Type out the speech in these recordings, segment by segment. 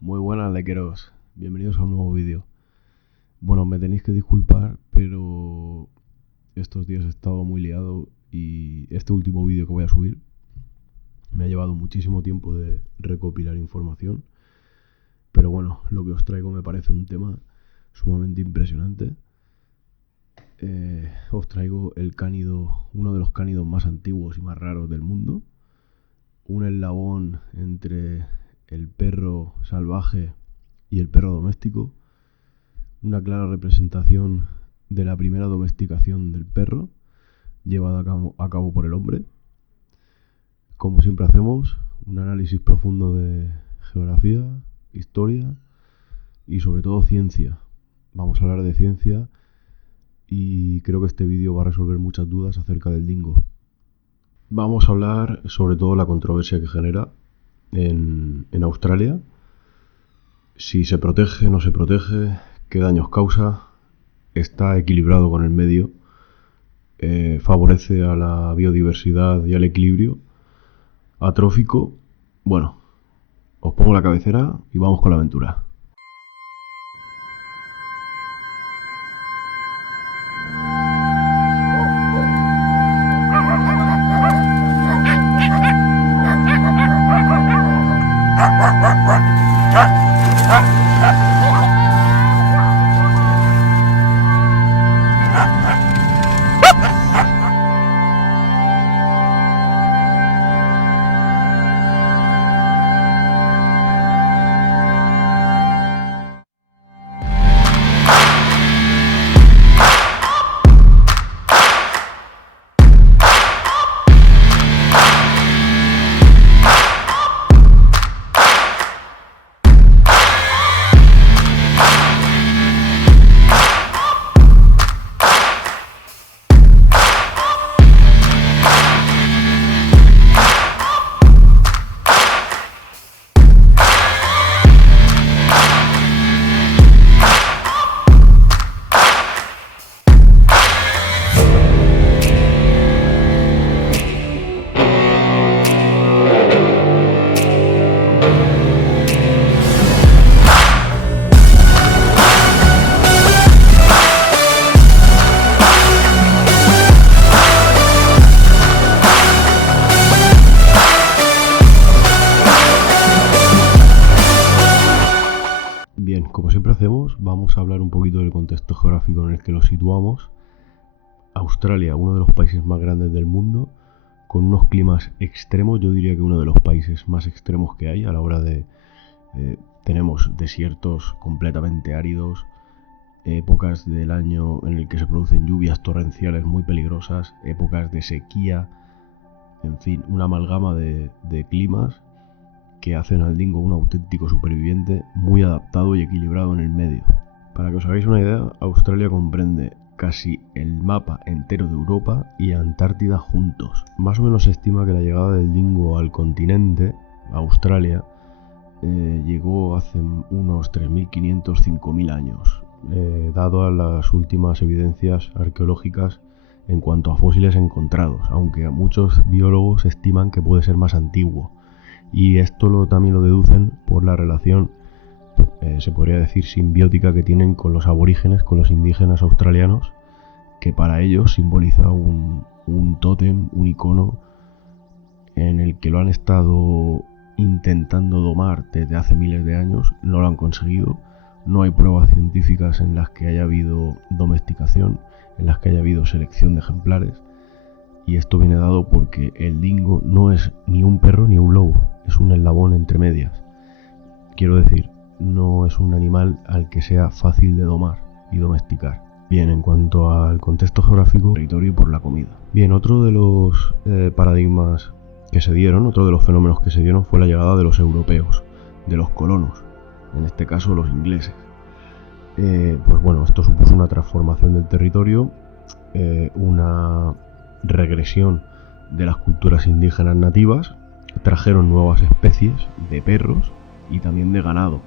Muy buenas, lequeros, bienvenidos a un nuevo vídeo. Bueno, me tenéis que disculpar, pero estos días he estado muy liado y este último vídeo que voy a subir me ha llevado muchísimo tiempo de recopilar información. Pero bueno, lo que os traigo me parece un tema sumamente impresionante. Os traigo el cánido, uno de los cánidos más antiguos y más raros del mundo. Un eslabón entre el perro salvaje y el perro doméstico. Una clara representación de la primera domesticación del perro llevada a cabo por el hombre. Como siempre hacemos, un análisis profundo de geografía, historia y sobre todo ciencia. Vamos a hablar de ciencia y creo que este vídeo va a resolver muchas dudas acerca del dingo. Vamos a hablar sobre todo la controversia que genera en Australia. Si se protege, no se protege, qué daños causa, está equilibrado con el medio, favorece a la biodiversidad y al equilibrio atrófico. Bueno, os pongo la cabecera y vamos con la aventura. Bien, como siempre hacemos, vamos a hablar un poquito del contexto geográfico en el que nos situamos. Australia, uno de los países más grandes del mundo, con unos climas extremos, yo diría que uno de los países más extremos que hay a la hora de... tenemos desiertos completamente áridos, épocas del año en el que se producen lluvias torrenciales muy peligrosas, épocas de sequía, en fin, una amalgama de climas que hacen al dingo un auténtico superviviente muy adaptado y equilibrado en el medio. Para que os hagáis una idea, Australia comprende casi el mapa entero de Europa y Antártida juntos. Más o menos se estima que la llegada del dingo al continente, a Australia, llegó hace unos 3.500-5.000 años, dado a las últimas evidencias arqueológicas en cuanto a fósiles encontrados, aunque muchos biólogos estiman que puede ser más antiguo. Y esto también lo deducen por la relación, se podría decir, simbiótica que tienen con los aborígenes, con los indígenas australianos, que para ellos simboliza un tótem, un icono, en el que lo han estado intentando domar desde hace miles de años, no lo han conseguido. No hay pruebas científicas en las que haya habido domesticación, en las que haya habido selección de ejemplares. Y esto viene dado porque el dingo no es ni un perro ni un lobo, es un eslabón entre medias. Quiero decir, no es un animal al que sea fácil de domar y domesticar. Bien, en cuanto al contexto geográfico, territorio y por la comida. Bien, otro de los paradigmas que se dieron, otro de los fenómenos que se dieron fue la llegada de los europeos, de los colonos, en este caso los ingleses. Pues bueno, esto supuso una transformación del territorio, una regresión de las culturas indígenas nativas, trajeron nuevas especies de perros y también de ganado,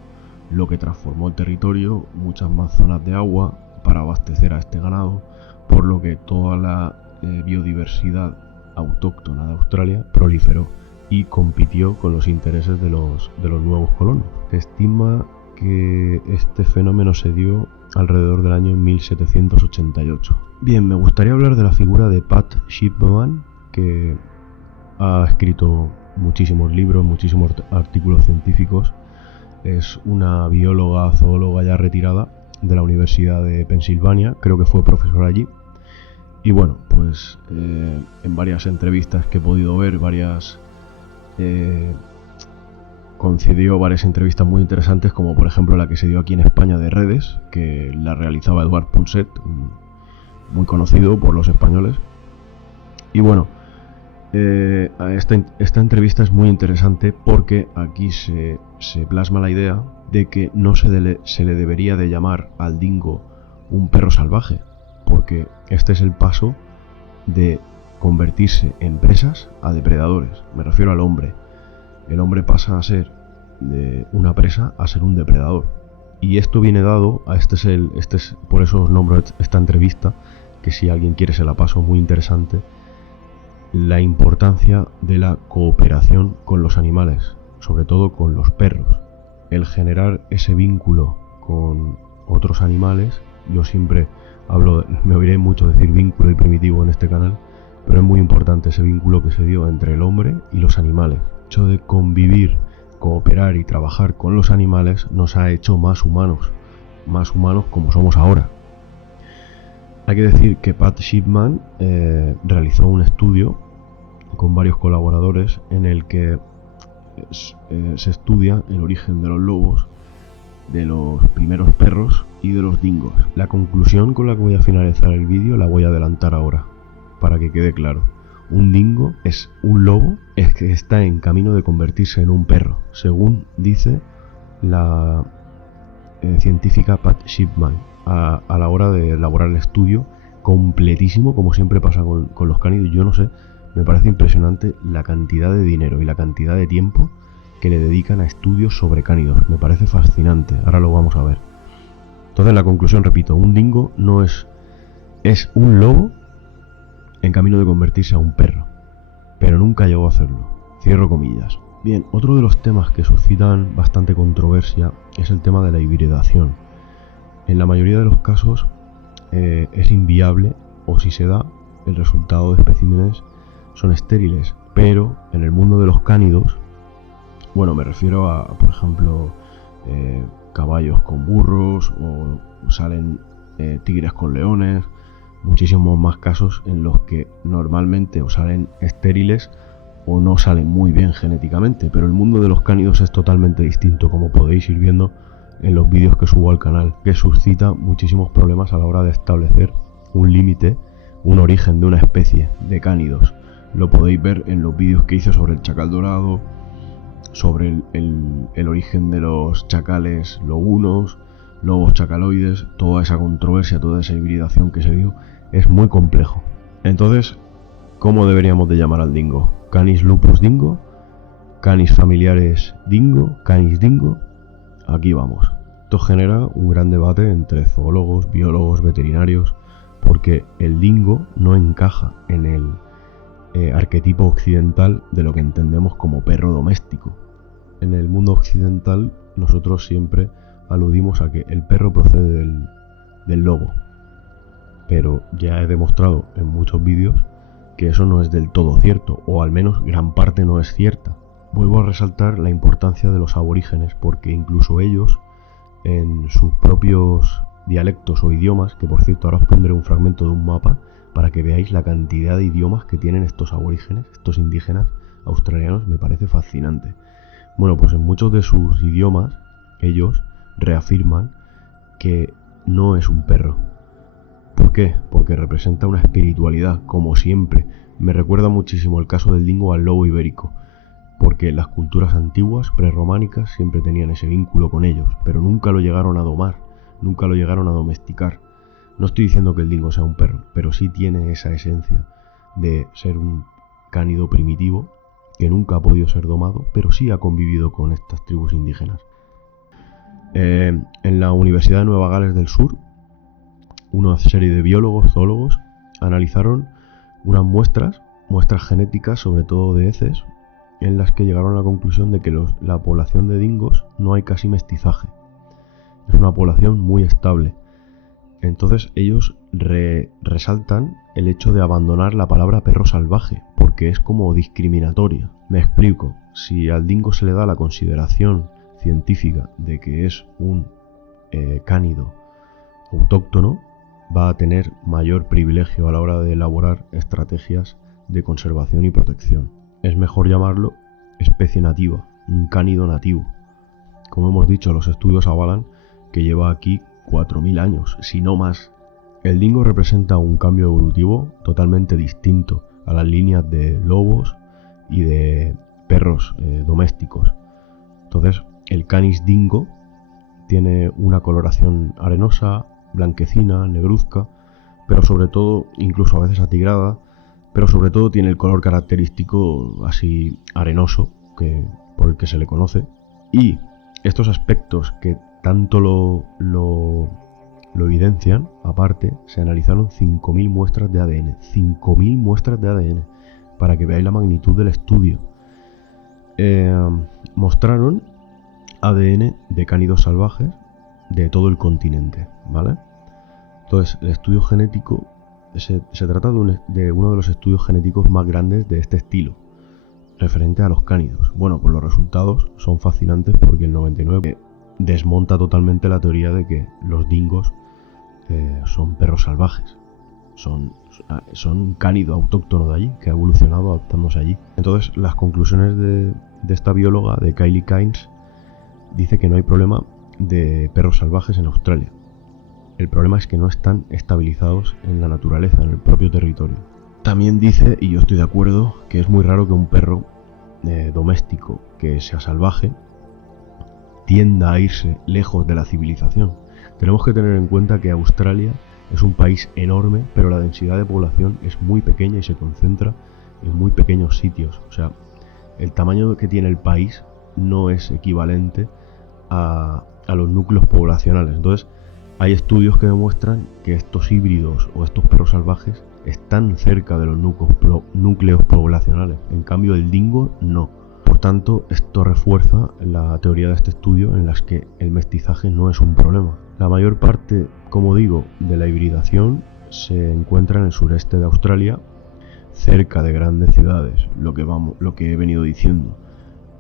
lo que transformó el territorio, muchas más zonas de agua para abastecer a este ganado, por lo que toda la biodiversidad autóctona de Australia proliferó y compitió con los intereses de los nuevos colonos. Se estima que este fenómeno se dio alrededor del año 1788. Bien, me gustaría hablar de la figura de Pat Shipman, que ha escrito muchísimos libros, muchísimos artículos científicos. Es una bióloga, zoóloga ya retirada de la Universidad de Pensilvania, creo que fue profesora allí. Y bueno, pues en varias entrevistas que he podido ver, concedió varias entrevistas muy interesantes, como por ejemplo la que se dio aquí en España de Redes, que la realizaba Eduard Punset, muy conocido por los españoles. Y bueno, esta entrevista es muy interesante porque aquí se plasma la idea de que no se le debería de llamar al dingo un perro salvaje, porque este es el paso de convertirse en presas a depredadores. Me refiero al hombre. El hombre pasa a ser de una presa a ser un depredador. Y esto viene dado a por eso os nombro esta entrevista, que si alguien quiere se la paso, muy interesante. La importancia de la cooperación con los animales, sobre todo con los perros. El generar ese vínculo con otros animales, yo siempre me oiré mucho decir vínculo y primitivo en este canal, pero es muy importante ese vínculo que se dio entre el hombre y los animales. El hecho de convivir, cooperar y trabajar con los animales nos ha hecho más humanos como somos ahora. Hay que decir que Pat Shipman realizó un estudio con varios colaboradores en el que se estudia el origen de los lobos, de los primeros perros y de los dingos. La conclusión con la que voy a finalizar el vídeo la voy a adelantar ahora, para que quede claro. Un dingo es un lobo que está en camino de convertirse en un perro, según dice la científica Pat Shipman a la hora de elaborar el estudio, completísimo, como siempre pasa con los cánidos. Yo no sé, me parece impresionante la cantidad de dinero y la cantidad de tiempo que le dedican a estudios sobre cánidos. Me parece fascinante, ahora lo vamos a ver. Entonces la conclusión, repito, un dingo no es un lobo en camino de convertirse a un perro, pero nunca llegó a hacerlo. Cierro comillas. Bien, otro de los temas que suscitan bastante controversia es el tema de la hibridación. En la mayoría de los casos es inviable, o si se da, el resultado de especímenes son estériles, pero en el mundo de los cánidos, bueno, me refiero a, por ejemplo, caballos con burros, o salen tigres con leones, muchísimos más casos en los que normalmente o salen estériles o no salen muy bien genéticamente, pero el mundo de los cánidos es totalmente distinto, como podéis ir viendo en los vídeos que subo al canal, que suscita muchísimos problemas a la hora de establecer un límite, un origen de una especie de cánidos. Lo podéis ver en los vídeos que hice sobre el chacal dorado, sobre el origen de los chacales lobunos, lobos chacaloides. Toda esa controversia, toda esa hibridación que se dio es muy complejo. Entonces, ¿cómo deberíamos de llamar al dingo? ¿Canis lupus dingo? ¿Canis familiares dingo? ¿Canis dingo? Aquí vamos. Esto genera un gran debate entre zoólogos, biólogos, veterinarios, porque el dingo no encaja en el arquetipo occidental de lo que entendemos como perro doméstico. En el mundo occidental nosotros siempre aludimos a que el perro procede del lobo, pero ya he demostrado en muchos vídeos que eso no es del todo cierto, o al menos gran parte no es cierta. Vuelvo a resaltar la importancia de los aborígenes, porque incluso ellos, en sus propios dialectos o idiomas, que por cierto ahora os pondré un fragmento de un mapa para que veáis la cantidad de idiomas que tienen estos aborígenes, estos indígenas australianos, me parece fascinante. Bueno, pues en muchos de sus idiomas ellos reafirman que no es un perro. ¿Por qué? Porque representa una espiritualidad, como siempre. Me recuerda muchísimo el caso del dingo al lobo ibérico, porque las culturas antiguas, prerrománicas, siempre tenían ese vínculo con ellos, pero nunca lo llegaron a domar, nunca lo llegaron a domesticar. No estoy diciendo que el dingo sea un perro, pero sí tiene esa esencia de ser un cánido primitivo que nunca ha podido ser domado, pero sí ha convivido con estas tribus indígenas. En la Universidad de Nueva Gales del Sur una serie de biólogos, zoólogos, analizaron unas muestras genéticas, sobre todo de heces, en las que llegaron a la conclusión de que la población de dingos no hay casi mestizaje. Es una población muy estable. Entonces ellos resaltan el hecho de abandonar la palabra perro salvaje, porque es como discriminatoria. Me explico, si al dingo se le da la consideración científica de que es un cánido autóctono, va a tener mayor privilegio a la hora de elaborar estrategias de conservación y protección. Es mejor llamarlo especie nativa, un cánido nativo. Como hemos dicho, los estudios avalan que lleva aquí 4.000 años, si no más. El dingo representa un cambio evolutivo totalmente distinto a las líneas de lobos y de perros domésticos. Entonces, el canis dingo tiene una coloración arenosa, blanquecina, negruzca, pero sobre todo, incluso a veces atigrada, pero sobre todo tiene el color característico así arenoso, por el que se le conoce. Y estos aspectos que tanto lo evidencian, aparte, se analizaron 5.000 muestras de ADN. 5.000 muestras de ADN, para que veáis la magnitud del estudio. Mostraron ADN de cánidos salvajes de todo el continente, ¿vale? Entonces, el estudio genético se trata de uno de los estudios genéticos más grandes de este estilo, referente a los cánidos. Bueno, pues los resultados son fascinantes porque el 99% desmonta totalmente la teoría de que los dingos son perros salvajes. Son un cánido autóctono de allí, que ha evolucionado adaptándose allí. Entonces, las conclusiones de esta bióloga, de Kylie Kynes, dice que no hay problema de perros salvajes en Australia. El problema es que no están estabilizados en la naturaleza, en el propio territorio. También dice, y yo estoy de acuerdo, que es muy raro que un perro doméstico que sea salvaje tienda a irse lejos de la civilización. Tenemos que tener en cuenta que Australia es un país enorme, pero la densidad de población es muy pequeña y se concentra en muy pequeños sitios. O sea, el tamaño que tiene el país no es equivalente a los núcleos poblacionales. Entonces, hay estudios que demuestran que estos híbridos o estos perros salvajes están cerca de los núcleos poblacionales. En cambio, el dingo no. Por tanto, esto refuerza la teoría de este estudio en las que el mestizaje no es un problema. La mayor parte, como digo, de la hibridación se encuentra en el sureste de Australia, cerca de grandes ciudades. Lo que he venido diciendo,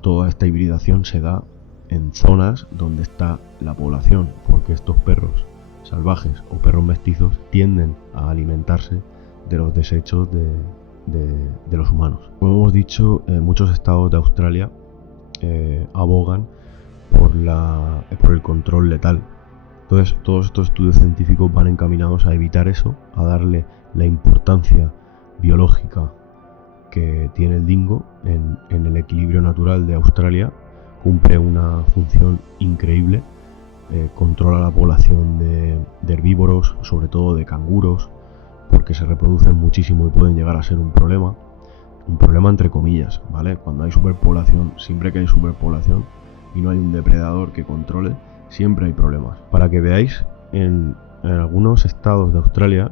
toda esta hibridación se da en zonas donde está la población, porque estos perros salvajes o perros mestizos tienden a alimentarse de los desechos de los humanos. Como hemos dicho, muchos estados de Australia abogan por el control letal. Entonces, todos estos estudios científicos van encaminados a evitar eso, a darle la importancia biológica que tiene el dingo en el equilibrio natural de Australia. Cumple una función increíble, controla la población de herbívoros, sobre todo de canguros, porque se reproducen muchísimo y pueden llegar a ser un problema entre comillas, ¿vale? Cuando hay superpoblación, siempre que hay superpoblación y no hay un depredador que controle, siempre hay problemas. Para que veáis, en algunos estados de Australia,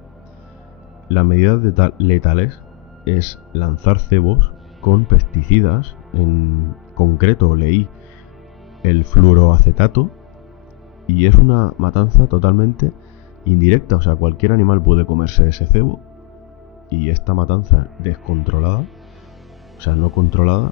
las medidas letales es lanzar cebos con pesticidas. En concreto leí el fluoroacetato, y es una matanza totalmente indirecta. O sea, cualquier animal puede comerse ese cebo, y esta matanza descontrolada, o sea, no controlada,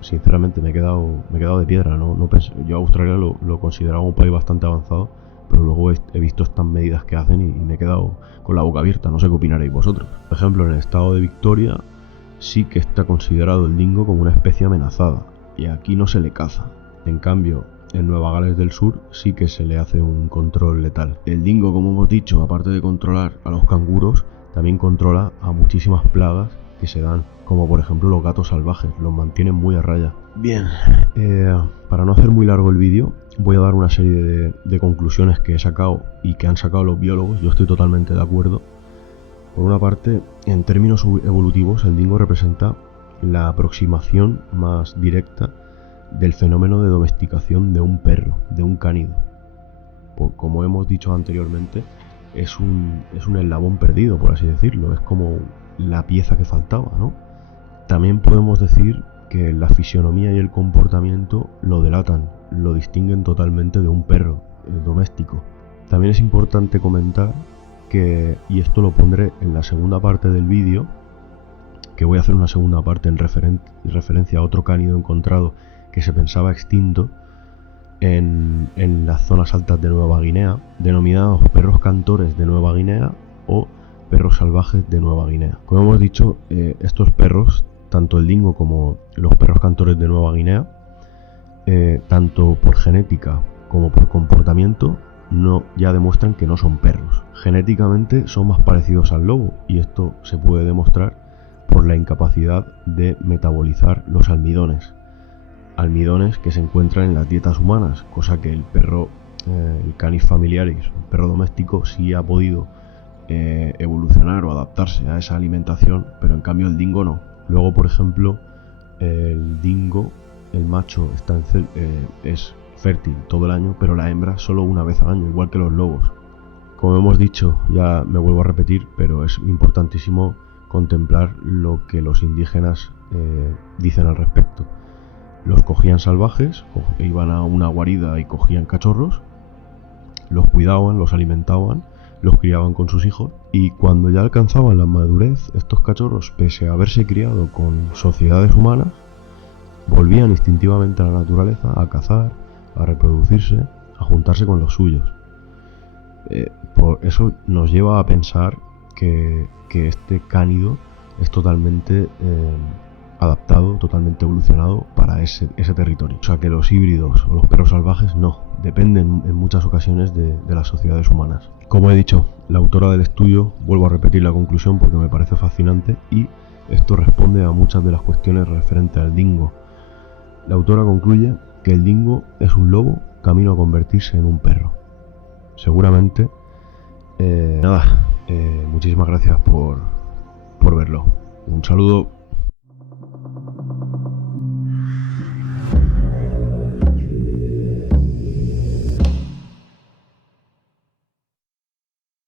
sinceramente me he quedado de piedra. No pensé, yo Australia lo consideraba un país bastante avanzado, pero luego he visto estas medidas que hacen y me he quedado con la boca abierta. No sé qué opinaréis vosotros. Por ejemplo, en el estado de Victoria sí que está considerado el dingo como una especie amenazada, y aquí no se le caza. En cambio, en Nueva Gales del Sur sí que se le hace un control letal. El dingo, como hemos dicho, aparte de controlar a los canguros, también controla a muchísimas plagas que se dan, como por ejemplo los gatos salvajes. Los mantienen muy a raya. Bien, para no hacer muy largo el vídeo, voy a dar una serie de conclusiones que he sacado y que han sacado los biólogos. Yo estoy totalmente de acuerdo. Por una parte, en términos evolutivos, el dingo representa la aproximación más directa del fenómeno de domesticación de un perro, de un cánido. como hemos dicho anteriormente, es un eslabón perdido, por así decirlo. Es como la pieza que faltaba, ¿no? También podemos decir que la fisionomía y el comportamiento lo delatan, lo distinguen totalmente de un perro doméstico. También es importante comentar que, y esto lo pondré en la segunda parte del vídeo, que voy a hacer una segunda parte en referencia a otro cánido encontrado que se pensaba extinto en las zonas altas de Nueva Guinea, denominados perros cantores de Nueva Guinea o perros salvajes de Nueva Guinea. Como hemos dicho, estos perros, tanto el dingo como los perros cantores de Nueva Guinea, tanto por genética como por comportamiento, ya demuestran que no son perros. Genéticamente son más parecidos al lobo, y esto se puede demostrar por la incapacidad de metabolizar los almidones que se encuentran en las dietas humanas, cosa que el perro, el Canis familiaris, el perro doméstico, sí ha podido evolucionar o adaptarse a esa alimentación, pero en cambio el dingo no. Luego, por ejemplo, el dingo, el macho es fértil todo el año, pero la hembra solo una vez al año, igual que los lobos. Como hemos dicho, ya me vuelvo a repetir, pero es importantísimo contemplar lo que los indígenas dicen al respecto. Los cogían salvajes, iban a una guarida y cogían cachorros, los cuidaban, los alimentaban, los criaban con sus hijos, y cuando ya alcanzaban la madurez, estos cachorros, pese a haberse criado con sociedades humanas, volvían instintivamente a la naturaleza a cazar, a reproducirse, a juntarse con los suyos. Por eso nos lleva a pensar que este cánido es totalmente adaptado, totalmente evolucionado para ese territorio. O sea que los híbridos o los perros salvajes no, dependen en muchas ocasiones de las sociedades humanas. Como he dicho, la autora del estudio, vuelvo a repetir la conclusión porque me parece fascinante, y esto responde a muchas de las cuestiones referentes al dingo. La autora concluye que el dingo es un lobo camino a convertirse en un perro. Seguramente, muchísimas gracias por verlo. Un saludo.